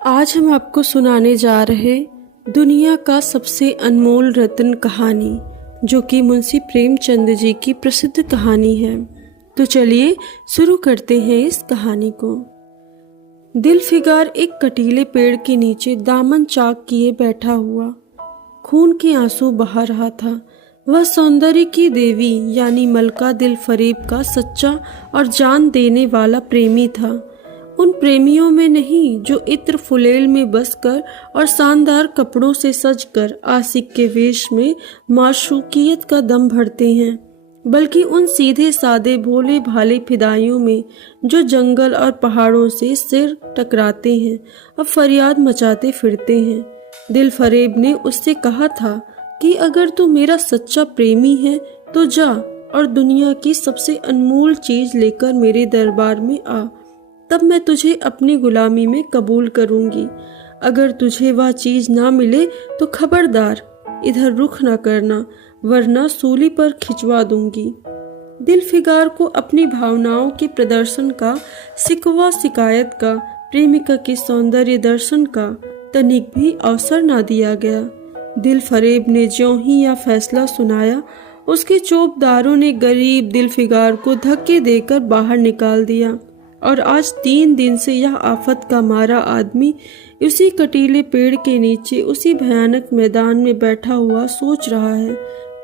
आज हम आपको सुनाने जा रहे दुनिया का सबसे अनमोल रत्न कहानी, जो कि मुंशी प्रेमचंद जी की प्रसिद्ध कहानी है। तो चलिए शुरू करते हैं इस कहानी को। दिलफिगार एक कटीले पेड़ के नीचे दामन चाक किए बैठा हुआ खून के आंसू बहा रहा था। वह सौंदर्य की देवी यानी मलका दिलफरेब का सच्चा और जान देने वाला प्रेमी था। उन प्रेमियों में नहीं जो इत्र फुलेल में बसकर और शानदार कपड़ों से सजकर आशिक के वेश में माशूकियत का दम भरते हैं, बल्कि उन सीधे सादे भोले भाले फिदाइयों में जो जंगल और पहाड़ों से सिर टकराते हैं और फरियाद मचाते फिरते हैं। दिलफरेब ने उससे कहा था कि अगर तू मेरा सच्चा प्रेमी है तो जा और दुनिया की सबसे अनमोल चीज लेकर मेरे दरबार में आ, तब मैं तुझे अपनी गुलामी में कबूल करूंगी। अगर तुझे वह चीज ना मिले तो खबरदार इधर रुख ना करना, वरना सूली पर खिंचवा दूंगी। दिलफिगार को अपनी भावनाओं के प्रदर्शन का, सिकवा शिकायत का, प्रेमिका के सौंदर्य दर्शन का तनिक भी अवसर ना दिया गया। दिलफरेब ने ज्यों ही यह फैसला सुनाया, उसके चौबदारों ने गरीब दिलफिगार को धक्के देकर बाहर निकाल दिया और आज 3 दिन से यह आफत का मारा आदमी उसी कटीले पेड़ के नीचे उसी भयानक मैदान में बैठा हुआ सोच रहा है,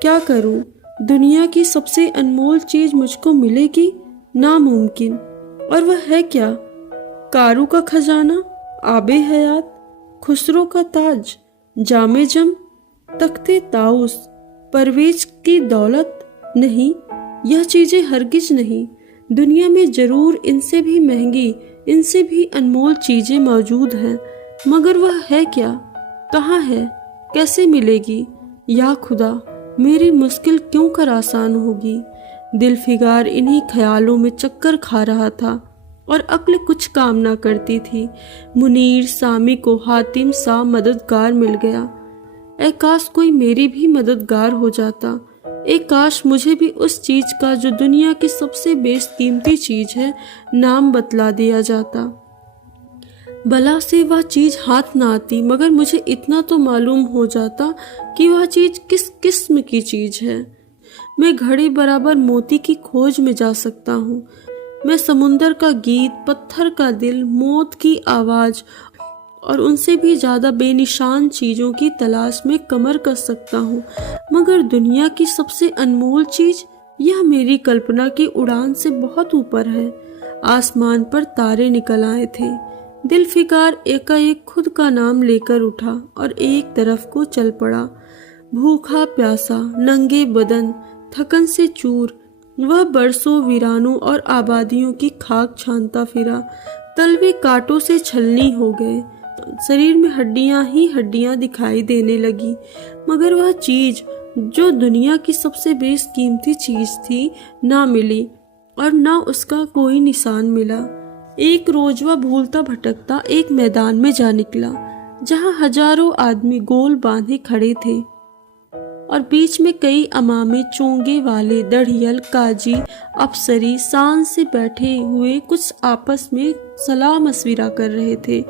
क्या करूं? दुनिया की सबसे अनमोल चीज मुझको मिलेगी? नामुमकिन। और वह है क्या? कारू का खजाना, आबे हयात, खुसरो का ताज, जामे जम, तख्ते ताउस, परवेज की दौलत? नहीं, यह चीजें हरगिज नहीं। दुनिया में जरूर इनसे भी महंगी, इनसे भी अनमोल चीजें मौजूद हैं, मगर वह है क्या? कहाँ है? कैसे मिलेगी? या खुदा, मेरी मुश्किल क्यों कर आसान होगी? दिलफिगार इन्हीं ख्यालों में चक्कर खा रहा था और अक्ल कुछ काम ना करती थी। मुनीर सामी को हातिम सा मददगार मिल गया। ऐ काश कोई मेरी भी मददगार हो जाता। एक काश मुझे भी उस चीज का जो दुनिया की सबसे बेशकीमती चीज है नाम बतला दिया जाता। भला से वह चीज हाथ ना आती, मगर मुझे इतना तो मालूम हो जाता कि वह चीज किस किस्म की चीज है। मैं घड़े बराबर मोती की खोज में जा सकता हूँ। मैं समुंदर का गीत, पत्थर का दिल, मौत की आवाज और उनसे भी ज्यादा बेनिशान चीजों की तलाश में कमर कस सकता हूँ, मगर दुनिया की सबसे अनमोल चीज, यह मेरी कल्पना की उड़ान से बहुत ऊपर है। आसमान पर तारे निकल आए थे। दिलफिगार एकाएक खुद का नाम लेकर उठा और एक तरफ को चल पड़ा। भूखा प्यासा, नंगे बदन, थकन से चूर, वह बरसों वीरानों और आबादियों की खाक छानता फिरा। तलवे कांटों से छलनी हो गए, शरीर में हड्डियां ही हड्डियां दिखाई देने लगी, मगर वह चीज जो दुनिया की सबसे बेशकीमती चीज थी ना मिली और ना उसका कोई निशान मिला। एक रोज वह भूलता भटकता एक मैदान में जा निकला, जहां हजारों आदमी गोल बांधे खड़े थे और बीच में कई अमामे, चोंगे वाले, दढ़ियल, काजी, अफसरी शान से बैठे हुए कुछ आपस में सलाह मशविरा कर रहे थे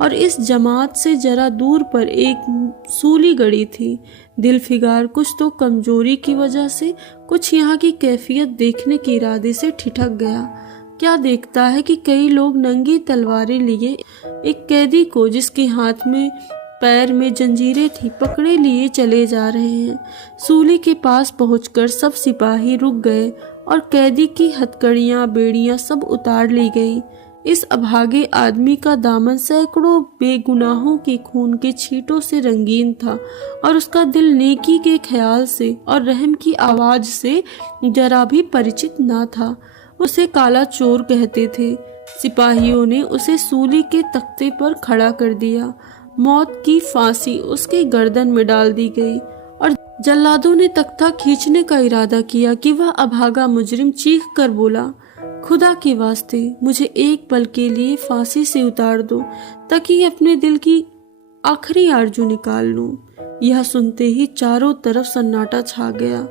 और इस जमात से जरा दूर पर एक सूली गड़ी थी। दिलफिगार कुछ तो कमजोरी की वजह से, कुछ यहाँ की कैफियत देखने के इरादे से ठिठक गया। क्या देखता है कि कई लोग नंगी तलवारें लिए एक कैदी को, जिसके हाथ में पैर में जंजीरें थी, पकड़े लिए चले जा रहे हैं। सूली के पास पहुंचकर सब सिपाही रुक गए और कैदी की हथकड़ियां, बेड़ियां सब उतार ली गई। इस अभागे आदमी का दामन सैकड़ों बेगुनाहों के खून के छींटों से रंगीन था और उसका दिल नेकी के ख्याल से और रहम की आवाज से जरा भी परिचित ना था। उसे काला चोर कहते थे। सिपाहियों ने उसे सूली के तख्ते पर खड़ा कर दिया। मौत की फांसी उसके गर्दन में डाल दी गई और जल्लादों ने तख्ता खींचने का इरादा किया कि वह अभागा मुजरिम चीख कर बोला, खुदा के वास्ते मुझे एक पल के लिए फांसी से उतार दो, ताकि अपने दिल की आखिरी आरजू निकाल लूं। यह सुनते ही चारों तरफ सन्नाटा छा गया।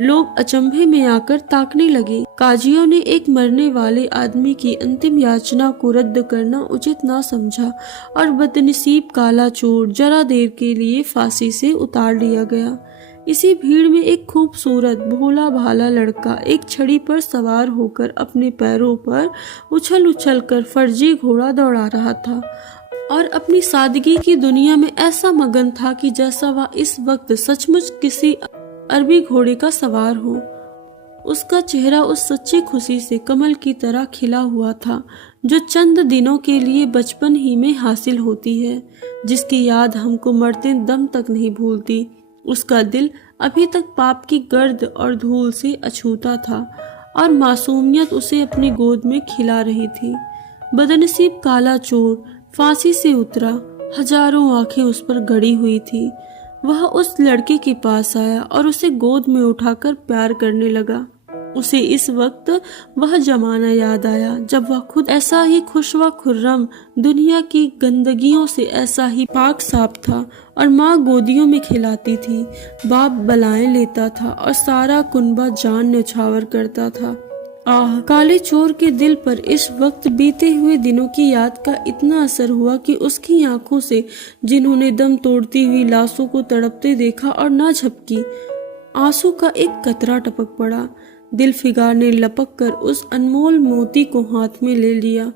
लोग अचंभे में आकर ताकने लगे। काजियों ने एक मरने वाले आदमी की अंतिम याचना को रद्द करना उचित ना समझा और बदनसीब काला चोर जरा देर के लिए फांसी से उतार लिया गया। इसी भीड़ में एक खूबसूरत भोला भाला लड़का एक छड़ी पर सवार होकर अपने पैरों पर उछल उछल कर फर्जी घोड़ा दौड़ा रहा था और अपनी सादगी की दुनिया में ऐसा मगन था कि जैसा वह इस वक्त सचमुच किसी अरबी घोड़े का सवार हो। उसका चेहरा उस सच्ची खुशी से कमल की तरह खिला हुआ था जो चंद दिनों के लिए बचपन ही में हासिल होती है, जिसकी याद हमको मरते दम तक नहीं भूलती। उसका दिल अभी तक पाप की गर्द और धूल से अछूता था और मासूमियत उसे अपनी गोद में खिला रही थी। बदनसीब काला चोर फांसी से उतरा, हजारों आंखें उस पर गड़ी हुई थी। वह उस लड़के के पास आया और उसे गोद में उठाकर प्यार करने लगा। उसे इस वक्त वह जमाना याद आया जब वह खुद ऐसा ही खुश व खुर्रम, दुनिया की गंदगियों से ऐसा ही पाक साफ था और माँ गोदियों में खिलाती थी, बाप बलाएं लेता था और सारा कुनबा जान न्यौछावर करता था। आह, काले चोर के दिल पर इस वक्त बीते हुए दिनों की याद का इतना असर हुआ कि उसकी आंखों से जिन्होंने दम तोड़ती हुई लाशों को तड़पते देखा और ना झपकी, आंसू का एक कतरा टपक पड़ा। दिलफिगार ने लपक कर उस अनमोल मोती को हाथ में ले लिया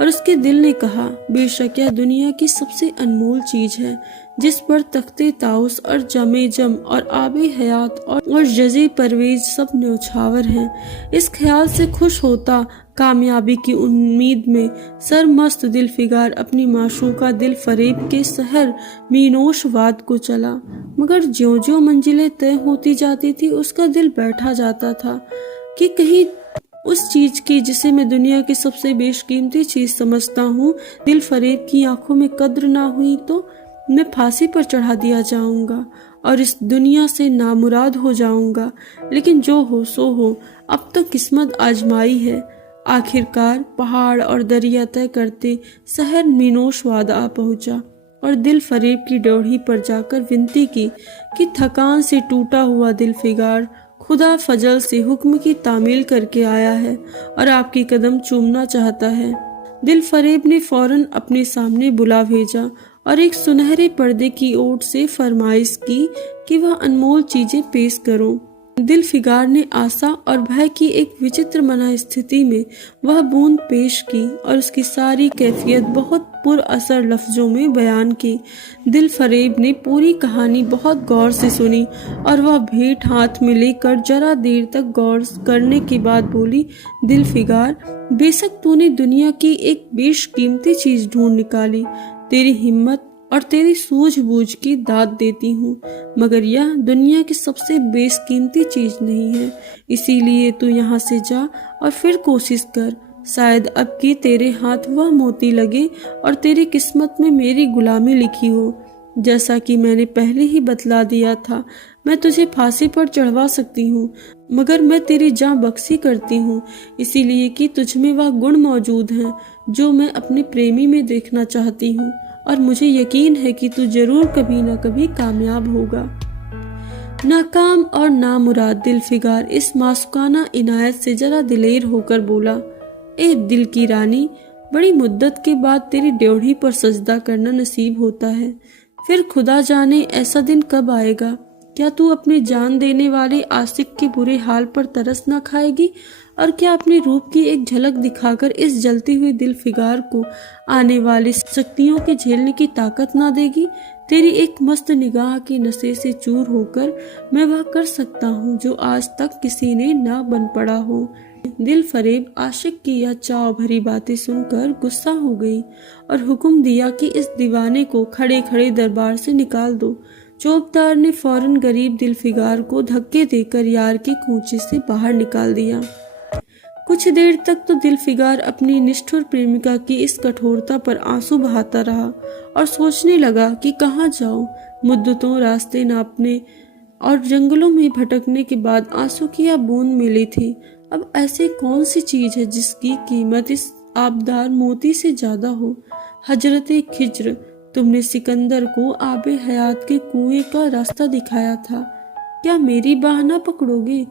और उसके दिल ने कहा, बेशक यह दुनिया की सबसे अनमोल चीज है जिस पर तख्ते ताउस और जमे जम और आबे हयात और जजे परवेज सब न्यौछावर हैं। इस ख्याल से खुश होता, कामयाबी की उम्मीद में सरमस्त दिलफिगार अपनी माशूका दिल फरेब के शहर मीनोशवाद को चला। मगर ज्यों-ज्यों मंजिलें तय होती जाती थी उसका दिल बैठा जाता था कि कहीं उस चीज की जिसे मैं दुनिया की सबसे बेशकीमती चीज समझता हूँ दिल फरेब की आंखों में कद्र ना हुई तो मैं फांसी पर चढ़ा दिया जाऊंगा और इस दुनिया से नामुराद हो जाऊंगा। लेकिन जो हो सो हो, अब तो किस्मत आजमाई है। आखिरकार पहाड़ और दरिया तय करते शहर मीनोशवाद आ पहुंचा और दिल फरेब की ड्योढ़ी पर जाकर विनती की कि थकान से टूटा हुआ दिलफिगार खुदा फजल से हुक्म की तामील करके आया है और आपकी कदम चूमना चाहता है। दिल फरेब ने फौरन अपने सामने बुला भेजा और एक सुनहरे पर्दे की ओट से फरमाइश की कि वह अनमोल चीजें पेश करो। दिलफिगार ने आशा और भय की एक विचित्र मना स्थिति में वह बूंद पेश की और उसकी सारी कैफियत बहुत पुरअसर लफ्जों में बयान की। दिल फरेब ने पूरी कहानी बहुत गौर से सुनी और वह भेंट हाथ में लेकर जरा देर तक गौर करने के बाद बोली, दिलफिगार, बेशक तूने दुनिया की एक बेशकीमती चीज ढूंढ निकाली, तेरी हिम्मत और तेरी सूझबूझ की दाद देती हूँ, मगर यह दुनिया की सबसे बेशकीमती चीज नहीं है। इसीलिए तू यहाँ से जा और फिर कोशिश कर, शायद अब की तेरे हाथ वह मोती लगे और तेरी किस्मत में मेरी गुलामी लिखी हो। जैसा कि मैंने पहले ही बतला दिया था, मैं तुझे फांसी पर चढ़वा सकती हूँ, मगर मैं तेरी जान बख्शी करती हूँ इसीलिए कि तुझमें वह गुण मौजूद हैं जो मैं अपने प्रेमी में देखना चाहती हूँ और मुझे यकीन है कि तू जरूर कभी न कभी कामयाब होगा। नाकाम और नामुराद दिलफिगार इस मासूकाना इनायत से जरा दिलेर होकर बोला, ए दिल की रानी, बड़ी मुद्दत के बाद तेरी ड्योढ़ी पर सजदा करना नसीब होता है। फिर खुदा जाने ऐसा दिन कब आएगा। क्या तू अपने जान देने वाले आशिक के बुरे हाल पर तरस न खाएगी और क्या अपने रूप की एक झलक दिखाकर इस जलती हुई दिलफिगार को आने वाली शक्तियों के झेलने की ताकत ना देगी। तेरी एक मस्त निगाह की नशे से चूर होकर मैं वह कर सकता हूँ जो आज तक किसी ने ना बन पड़ा हो। दिल फरेब आशिक की यह चाव भरी बातें सुनकर गुस्सा हो गई और हुक्म दिया कि इस दीवाने को खड़े खड़े दरबार से निकाल दो। चौबदार ने फौरन गरीब दिलफिगार को धक्के देकर यार के कूचे से बाहर निकाल दिया। कुछ देर तक तो दिलफिगार अपनी निष्ठुर प्रेमिका की इस कठोरता पर आंसू बहाता रहा और सोचने लगा कि कहाँ जाऊं। मुद्दतों रास्ते नापने और जंगलों में भटकने के बाद आंसू की यह बूंद मिली थी। अब ऐसी कौन सी चीज है जिसकी कीमत इस आबदार मोती से ज्यादा हो। हजरते खिज्र, तुमने सिकंदर को आबे हयात के कुएं का रास्ता दिखाया था। क्या मेरी बाह ना पकड़ोगे?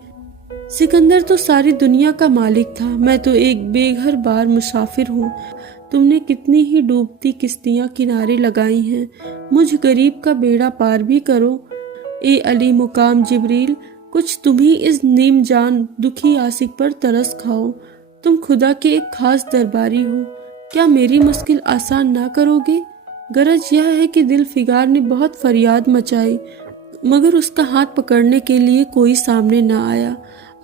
सिकंदर तो सारी दुनिया का मालिक था, मैं तो एक बेघर बार मुसाफिर हूँ। तुमने कितनी ही डूबती किश्तियाँ किनारे लगाई हैं, मुझ गरीब का बेड़ा पार भी करो। ए अली मुकाम जिब्रील, कुछ तुम ही इस नीम जान दुखी आशिक पर तरस खाओ। तुम खुदा के एक खास दरबारी हो, क्या मेरी मुश्किल आसान ना करोगे? गरज यह है कि दिल फिगार ने बहुत फरियाद मचाई, मगर उसका हाथ पकड़ने के लिए कोई सामने न आया।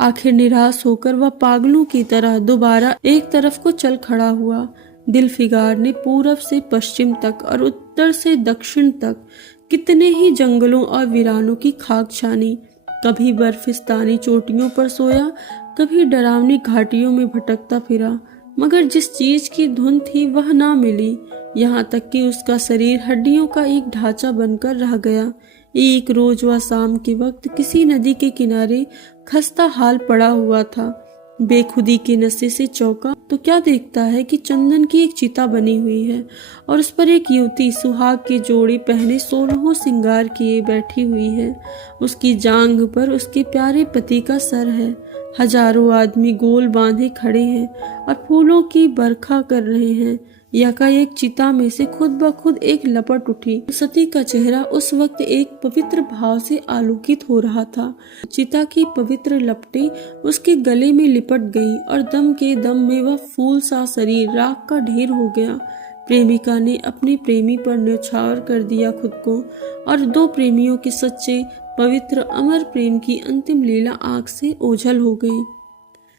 आखिर निराश होकर वह पागलों की तरह दोबारा एक तरफ को चल खड़ा हुआ। दिल फिगार ने पूरब से पश्चिम तक और उत्तर से दक्षिण तक कितने ही जंगलों और वीरानों की खाक छानी। कभी बर्फिस्तानी चोटियों पर सोया, कभी डरावनी घाटियों में भटकता फिरा, मगर जिस चीज की धुन थी वह ना मिली। यहाँ तक कि उसका शरीर हड्डियों का एक ढांचा बनकर रह गया। एक रोज वह शाम के वक्त किसी नदी के किनारे खस्ता हाल पड़ा हुआ था। बेखुदी के नशे से चौंका तो क्या देखता है कि चंदन की एक चिता बनी हुई है और उस पर एक युवती सुहाग के जोड़े पहने 16 श्रृंगार किए बैठी हुई है। उसकी जांघ पर उसके प्यारे पति का सर है। हजारों आदमी गोल बांधे खड़े हैं और फूलों की बरखा कर रहे हैं। यकाएक चिता में से खुद ब खुद एक लपट उठी। सती का चेहरा उस वक्त एक पवित्र भाव से आलोकित हो रहा था। चिता की पवित्र लपटें उसके गले में लिपट गईं और दम के दम में वह फूल सा शरीर राख का ढेर हो गया। प्रेमिका ने अपने प्रेमी पर न्यौछावर कर दिया खुद को, और दो प्रेमियों के सच्चे पवित्र अमर प्रेम की अंतिम लीला आंख से ओझल हो गई।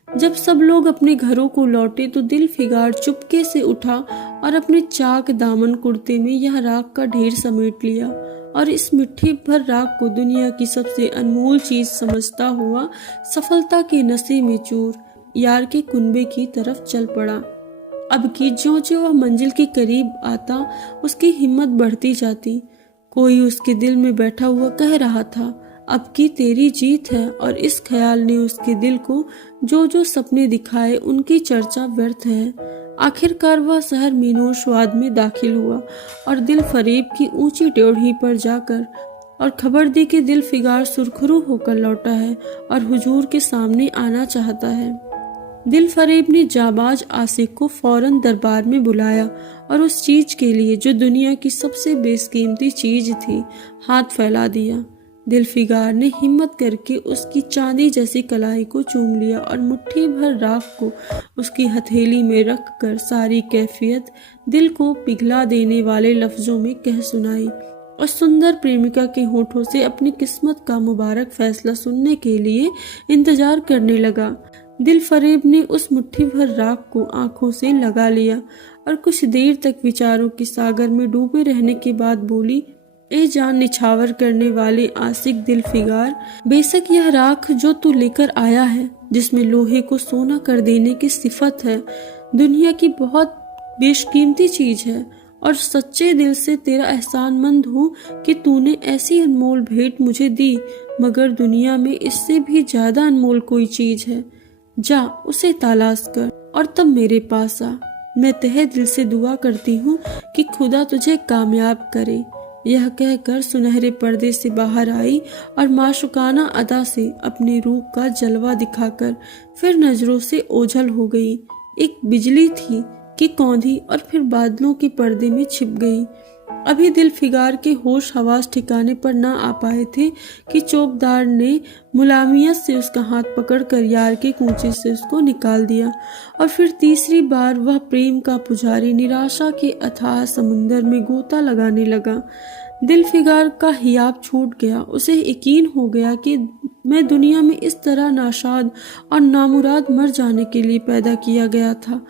जब सब लोग अपने घरों को लौटे तो दिल फिगार चुपके से उठा और अपने चाक दामन कुर्ते में यह राख का ढेर समेट लिया और इस मिट्टी भर राख को दुनिया की सबसे अनमोल चीज समझता हुआ सफलता के नशे में चूर यार के कुनबे की तरफ चल पड़ा। अब की ज्यों-ज्यों वह मंजिल के करीब आता उसकी हिम्मत बढ़ती जाती। कोई उसके दिल में बैठा हुआ कह रहा था, अब की तेरी जीत है, और इस ख्याल ने उसके दिल को जो जो सपने दिखाए उनकी चर्चा व्यर्थ है। आखिरकार वह शहर मीनोशवाद में दाखिल हुआ और दिल फरेब की ऊंची ड्योढ़ी पर जाकर और खबर दी कि दिल फिगार सुरखरू होकर लौटा है और हुजूर के सामने आना चाहता है। दिल फरेब ने जाबाज आशिक को फौरन दरबार में बुलाया और उस चीज के लिए जो दुनिया की सबसे बेशकीमती चीज थी हाथ फैला दिया। दिल फिगार ने हिम्मत करके उसकी चांदी जैसी कलाई को चूम लिया और मुट्ठी भर राख को उसकी हथेली में रख कर सारी कैफियत दिल को पिघला देने वाले लफ्जों में कह सुनाई और सुंदर प्रेमिका के होठों से अपनी किस्मत का मुबारक फैसला सुनने के लिए इंतजार करने लगा। दिल फरेब ने उस मुट्ठी भर राख को आंखों से लगा लिया और कुछ देर तक विचारों के सागर में डूबे रहने के बाद बोली, ए जान निछावर करने वाले आशिक दिल फिगार, बेशक यह राख जो तू लेकर आया है, जिसमें लोहे को सोना कर देने की सिफत है, दुनिया की बहुत बेशकीमती चीज है और सच्चे दिल से तेरा एहसानमंद हूँ कि तूने ऐसी अनमोल भेंट मुझे दी, मगर दुनिया में इससे भी ज्यादा अनमोल कोई चीज है। जा उसे तलाश कर और तब मेरे पास आ। मैं तहे दिल से दुआ करती हूँ कि खुदा तुझे कामयाब करे। यह कहकर सुनहरे पर्दे से बाहर आई और माशुकाना अदा से अपने रूप का जलवा दिखाकर फिर नजरों से ओझल हो गई। एक बिजली थी कि कौंधी और फिर बादलों के पर्दे में छिप गई। अभी दिल फिगार के होश हवास ठिकाने पर ना आ पाए थे कि चौकीदार ने मुलामियत से उसका हाथ पकड़कर यार के कूंचे से उसको निकाल दिया और फिर तीसरी बार वह प्रेम का पुजारी निराशा के अथाह समुंदर में गोता लगाने लगा। दिल फिगार का हियाब छूट गया। उसे यकीन हो गया कि मैं दुनिया में इस तरह नाशाद और नामुराद मर जाने के लिए पैदा किया गया था।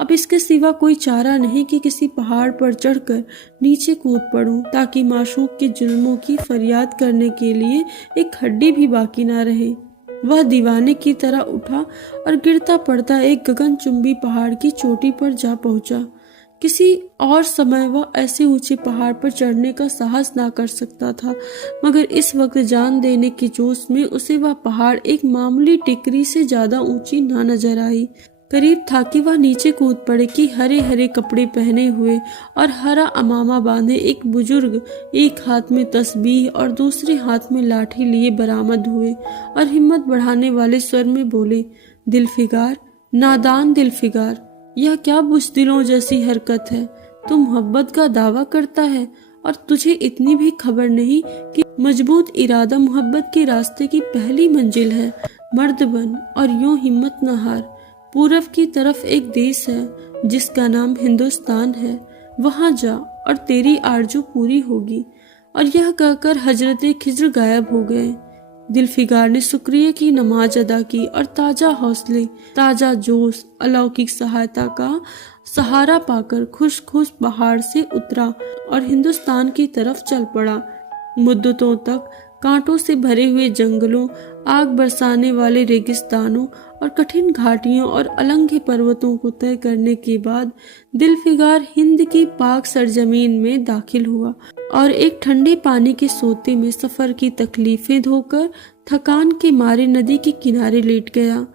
अब इसके सिवा कोई चारा नहीं कि किसी पहाड़ पर चढ़कर नीचे कूद पड़ूं ताकि माशूक के जुल्मों की फरियाद करने के लिए एक हड्डी भी बाकी ना रहे। वह दीवाने की तरह उठा और गिरता पड़ता एक गगनचुंबी पहाड़ की चोटी पर जा पहुंचा। किसी और समय वह ऐसे ऊंचे पहाड़ पर चढ़ने का साहस ना कर सकता था, मगर इस वक्त जान देने के जोश में उसे वह पहाड़ एक मामूली टिकरी से ज्यादा ऊंची ना नजर आई। करीब था कि वह नीचे कूद पड़े कि हरे हरे कपड़े पहने हुए और हरा अमामा बांधे एक बुजुर्ग एक हाथ में तस्बीह और दूसरे हाथ में लाठी लिए बरामद हुए और हिम्मत बढ़ाने वाले स्वर में बोले, दिलफिगार, नादान दिलफिगार, यह क्या बुज़दिलों जैसी हरकत है। तू मोहब्बत का दावा करता है और तुझे इतनी भी खबर नहीं कि मजबूत इरादा मोहब्बत के रास्ते की पहली मंजिल है। मर्द बन और यूं हिम्मत न हार। पूरब की तरफ एक देश है जिसका नाम हिंदुस्तान है, वहां जा और तेरी आरज़ू पूरी होगी। और यह कहकर हजरत खिज्र गायब हो गए। दिलफिगार ने शुक्रिया की नमाज अदा की और ताजा हौसले, ताजा जोश, अलौकिक सहायता का सहारा पाकर खुश खुश पहाड़ से उतरा और हिंदुस्तान की तरफ चल पड़ा। मुद्दतों तक कांटों से भरे हुए जंगलों, आग बरसाने वाले रेगिस्तानों और कठिन घाटियों और अलंघे पर्वतों को तय करने के बाद दिलफिगार हिंद की पाक सरजमीन में दाखिल हुआ और एक ठंडे पानी के सोते में सफर की तकलीफें धोकर थकान के मारे नदी के किनारे लेट गया।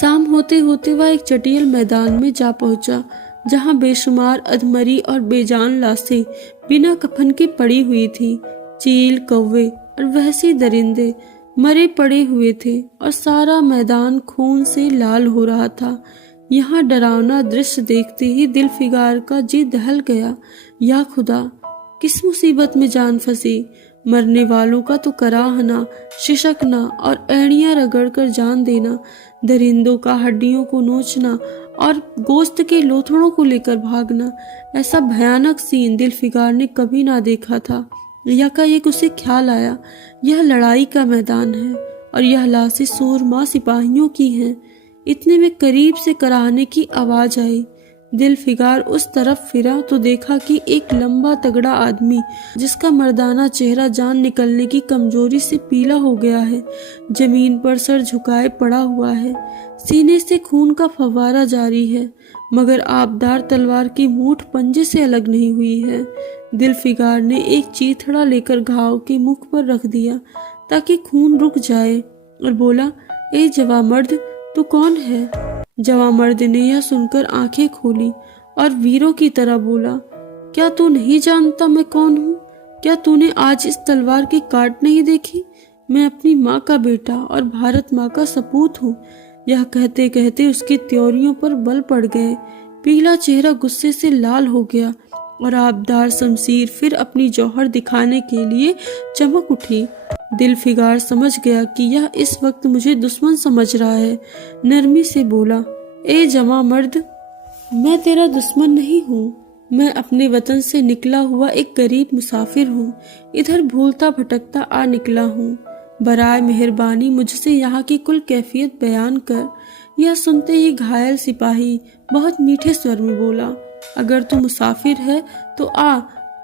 शाम होते होते वह एक चटियल मैदान में जा पहुंचा, जहां बेशुमार अधमरी और बेजान लाशें बिना कफन के पड़ी हुई थी। चील, कौवे और वहशी दरिंदे मरे पड़े हुए थे और सारा मैदान खून से लाल हो रहा था। यहाँ डरावना दृश्य देखते ही दिलफिगार का जी दहल गया। या खुदा, किस मुसीबत में जान फंसी। मरने वालों का तो कराहना, शिशकना और एड़ियां रगड़कर जान देना, दरिंदों का हड्डियों को नोचना और गोश्त के लोथड़ों को लेकर भागना, ऐसा भयानक सीन दिलफिगार ने कभी ना देखा था। यकायक उसे ख्याल आया, यह लड़ाई का मैदान है और यह लाशें सूरमा सिपाहियों की हैं। इतने में करीब से कराहने की आवाज आई। दिलफिगार उस तरफ फिरा तो देखा कि एक लंबा तगड़ा आदमी, जिसका मर्दाना चेहरा जान निकलने की कमजोरी से पीला हो गया है, जमीन पर सर झुकाए पड़ा हुआ है। सीने से खून का फव्वारा जारी है, मगर आबदार तलवार की मूठ पंजे से अलग नहीं हुई है। दिलफिगार ने एक चीथड़ा लेकर घाव के मुख पर रख दिया ताकि खून रुक जाए और बोला, ए जवामर्द, तू कौन है? जवामर्द ने यह सुनकर आंखें खोली और वीरों की तरह बोला, क्या तू नहीं जानता मैं कौन हूँ? क्या तूने आज इस तलवार की काट नहीं देखी? मैं अपनी माँ का बेटा और भारत माँ का सपूत हूँ। यह कहते कहते उसकी त्योरियों पर बल पड़ गए। पीला चेहरा गुस्से से लाल हो गया और आबदार शमशीर फिर अपनी जौहर दिखाने के लिए चमक उठी। दिलफिगार समझ गया कि यह इस वक्त मुझे दुश्मन समझ रहा है। नरमी से बोला, ए जवां मर्द, मैं तेरा दुश्मन नहीं हूँ। मैं अपने वतन से निकला हुआ एक गरीब मुसाफिर हूँ। इधर भूलता भटकता आ निकला हूँ। बराए मेहरबानी मुझसे यहाँ की कुल कैफियत बयान कर। यह सुनते ही घायल सिपाही बहुत मीठे स्वर में बोला, अगर तू मुसाफिर है तो आ,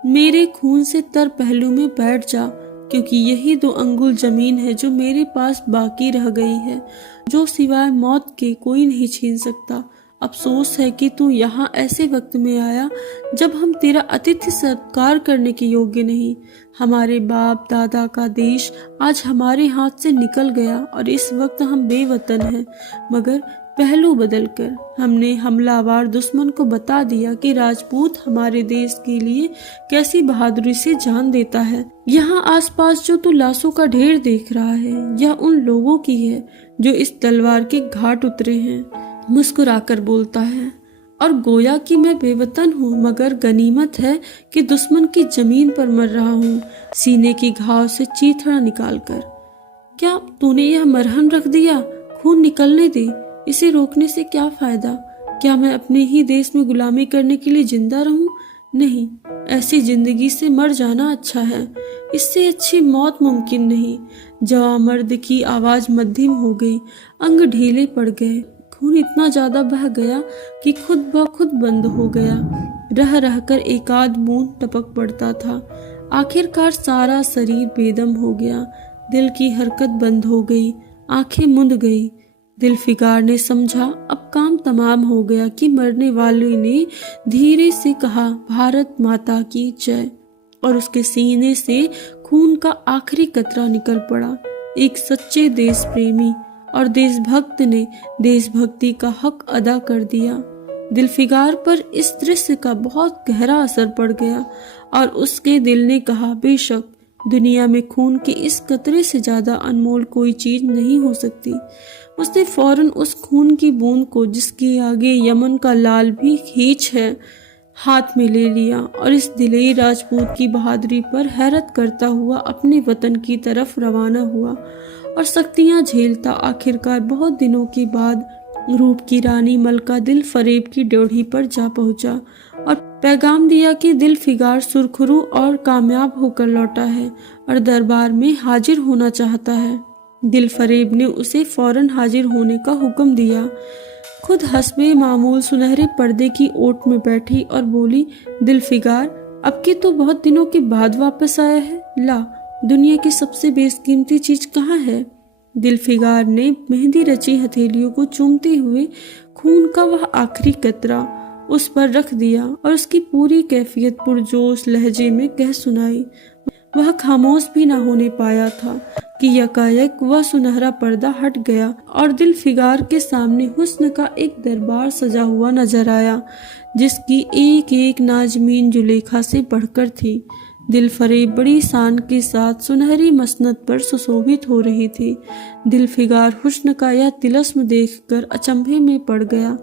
मेरे खून से तर पहलू में बैठ जा, क्योंकि यही 2 अंगुल जमीन है जो मेरे पास बाकी रह गई है, जो सिवाय मौत के कोई नहीं छीन सकता। अफसोस है कि तू यहाँ ऐसे वक्त में आया जब हम तेरा अतिथि सत्कार करने के योग्य नहीं। हमारे बाप दादा का देश आज हमारे हाथ से निकल गया और इस वक्त हम बेवतन हैं, मगर पहलू बदलकर हमने हमलावर दुश्मन को बता दिया कि राजपूत हमारे देश के लिए कैसी बहादुरी से जान देता है। यहाँ आसपास जो तू लाशों का ढेर देख रहा है, यह उन लोगों की है जो इस तलवार के घाट उतरे हैं। मुस्कुराकर बोलता है और गोया कि मैं बेवतन हूँ, मगर गनीमत है कि दुश्मन की जमीन पर मर रहा हूँ। सीने की घाव से चीथड़ा निकालकर, क्या तूने यह मरहम रख दिया? खून निकलने दे, इसे रोकने से क्या फायदा? क्या मैं अपने ही देश में गुलामी करने के लिए जिंदा रहूं? नहीं, ऐसी जिंदगी से मर जाना अच्छा है। इससे अच्छी मौत मुमकिन नहीं। जवामर्द की आवाज मध्यम हो गई, अंग ढीले पड़ गए, खून इतना ज्यादा बह गया कि खुद ब खुद बंद हो गया। रह रहकर एकाध बूंद टपक पड़ता था। आखिरकार सारा शरीर बेदम हो गया, दिल की हरकत बंद हो गई, आंखें मुंद गई। दिलफिगार ने समझा अब काम तमाम हो गया कि मरने वाले ने धीरे से कहा, भारत माता की जय, और उसके सीने से खून का आखिरी कतरा निकल पड़ा। एक सच्चे देश प्रेमी और देशभक्त ने देशभक्ति का हक अदा कर दिया। दिलफिगार पर इस दृश्य का बहुत गहरा असर पड़ गया और उसके दिल ने कहा, बेशक दुनिया में खून के इस कतरे से ज्यादा अनमोल कोई चीज नहीं हो सकती। उसने फौरन उस खून की बूंद को, जिसके आगे यमन का लाल भी हीच है, हाथ में ले लिया और इस दिलेरी राजपूत की बहादुरी पर हैरत करता हुआ अपने वतन की तरफ रवाना हुआ और सख्तियां झेलता आखिरकार बहुत दिनों के बाद रूप की रानी मलका दिल फरेब की ड्योढ़ी पर जा पहुंचा और पैगाम दिया कि दिलफिगार सुरखरू और कामयाब होकर लौटा है और दरबार में हाजिर होना चाहता है। दिल फरेब ने उसे फौरन हाजिर होने का हुक्म दिया। खुद हस्बे मामूल सुनहरे पर्दे की ओट में बैठी और बोली, दिलफिगार अब की तो बहुत दिनों के बाद वापस आया है। ला, दुनिया की सबसे बेशकीमती चीज कहाँ है? दिलफिगार ने मेहंदी रची हथेलियों को चूमते हुए खून का वह आखिरी कतरा उस पर रख दिया और उसकी पूरी कैफियत पुरजोश लहजे में कह सुनाई। वह खामोश भी न होने पाया था कि यकायक वह सुनहरा पर्दा हट गया और दिलफिगार के सामने हुस्न का एक दरबार सजा हुआ नजर आया, जिसकी एक एक नाजमीन जुलेखा से बढ़कर थी। दिलफरेब बड़ी शान के साथ सुनहरी मसनद पर सुशोभित हो रही थी। दिलफिगार हुस्न का यह तिलस्म देखकर अचंभे में पड़ गया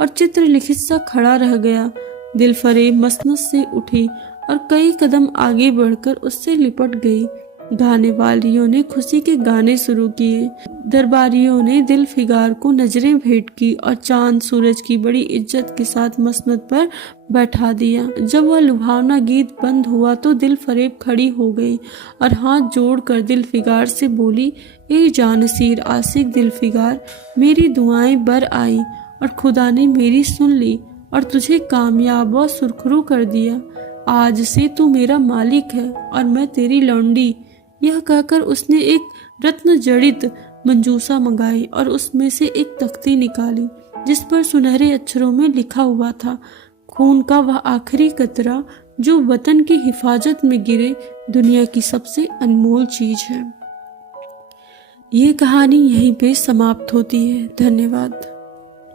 और चित्र लिखित सा खड़ा रह गया। दिलफरेब मसनद से उठी और कई कदम आगे बढ़कर उससे लिपट गई। गाने वालियों ने खुशी के गाने शुरू किए। दरबारियों ने दिलफिगार को नजरें भेंट की और चांद सूरज की बड़ी इज्जत के साथ मसनद पर बैठा दिया। जब वह लुभावना गीत बंद हुआ तो दिलफरेब खड़ी हो गई और हाथ जोड़कर दिलफिगार से बोली, ए जानसीर आशिक दिलफिगार, मेरी दुआएं बर आई और खुदा ने मेरी सुन ली और तुझे कामयाब व सुरखरू कर दिया। आज से तू मेरा मालिक है और मैं तेरी लौंडी। यह कहकर उसने एक रत्न जड़ित मंजूसा मंगाई और उसमें से एक तख्ती निकाली, जिस पर सुनहरे अक्षरों में लिखा हुआ था, खून का वह आखिरी कतरा जो वतन की हिफाजत में गिरे दुनिया की सबसे अनमोल चीज है। ये कहानी यहीं पे समाप्त होती है। धन्यवाद।